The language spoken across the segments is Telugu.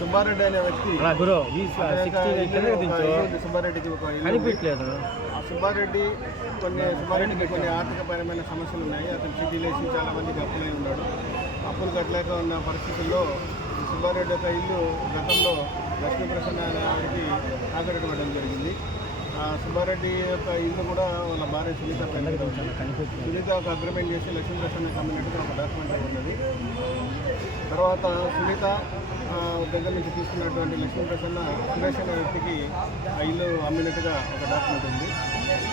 సుబ్బారెడ్డి అనే వ్యక్తి సుబ్బారెడ్డికి ఒక కనిపించలేదు. సుబ్బారెడ్డికి కొన్ని ఆర్థికపరమైన సమస్యలు ఉన్నాయి. అతను సిటీలేసి చాలా మందికి అప్పులై ఉన్నాడు. అప్పులు కట్టలేక ఉన్న పరిస్థితుల్లో సుబ్బారెడ్డి యొక్క ఇల్లు గతంలో లక్ష్మీప్రసన్న అనే ఆవిడకి ఆకట్టుకోవడం జరిగింది. సుబ్బారెడ్డి యొక్క ఇల్లు కూడా వాళ్ళ భార్య సునీత సునీత ఒక అగ్రిమెంట్ చేసి లక్ష్మీప్రసన్నకి అమ్మినట్టుగా ఒక డాక్యుమెంట్ ఉన్నది. తర్వాత సునీత దగ్గర నుంచి తీసుకున్నటువంటి లక్ష్మీప్రసన్న సురేష్ అనే వ్యక్తికి ఆ ఇల్లు అమ్మినట్టుగా ఒక డాక్యుమెంట్ ఉంది.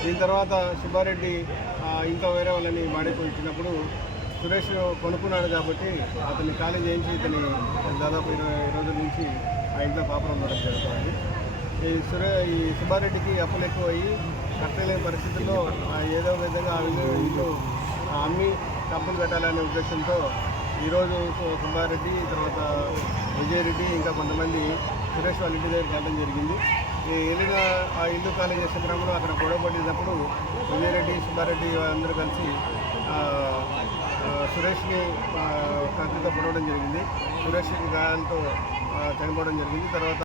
దీని తర్వాత సుబ్బారెడ్డి ఇంకా వేరే వాళ్ళని వాడికి ఇచ్చినప్పుడు సురేష్ కొనుక్కున్నాడు కాబట్టి అతన్ని ఖాళీ చేయించి ఇతని దాదాపు 20 రోజుల నుంచి ఆ ఇంట్లో కాపురం ఉండడం జరుగుతుంది. ఈ సుబ్బారెడ్డికి అప్పులు ఎక్కువ అయ్యి కట్టలేని పరిస్థితుల్లో ఏదో విధంగా ఆ ఇల్లు అమ్మి డబ్బులు కట్టాలనే ఉద్దేశంతో ఈరోజు సుబ్బారెడ్డి, తర్వాత విజయరెడ్డి, ఇంకా కొంతమంది సురేష్ వాళ్ళ ఇంటి దగ్గరికి వెళ్ళడం జరిగింది. వెళ్ళిన ఆ ఇల్లు ఖాళీ చేసే క్రమంలో అక్కడ గొడవ పడినప్పుడు విజయరెడ్డి, సుబ్బారెడ్డి అందరూ కలిసి సురేష్ని కత్తితో పొడవడం జరిగింది. సురేష్కి గాయాలతో చనిపోవడం జరిగింది. తర్వాత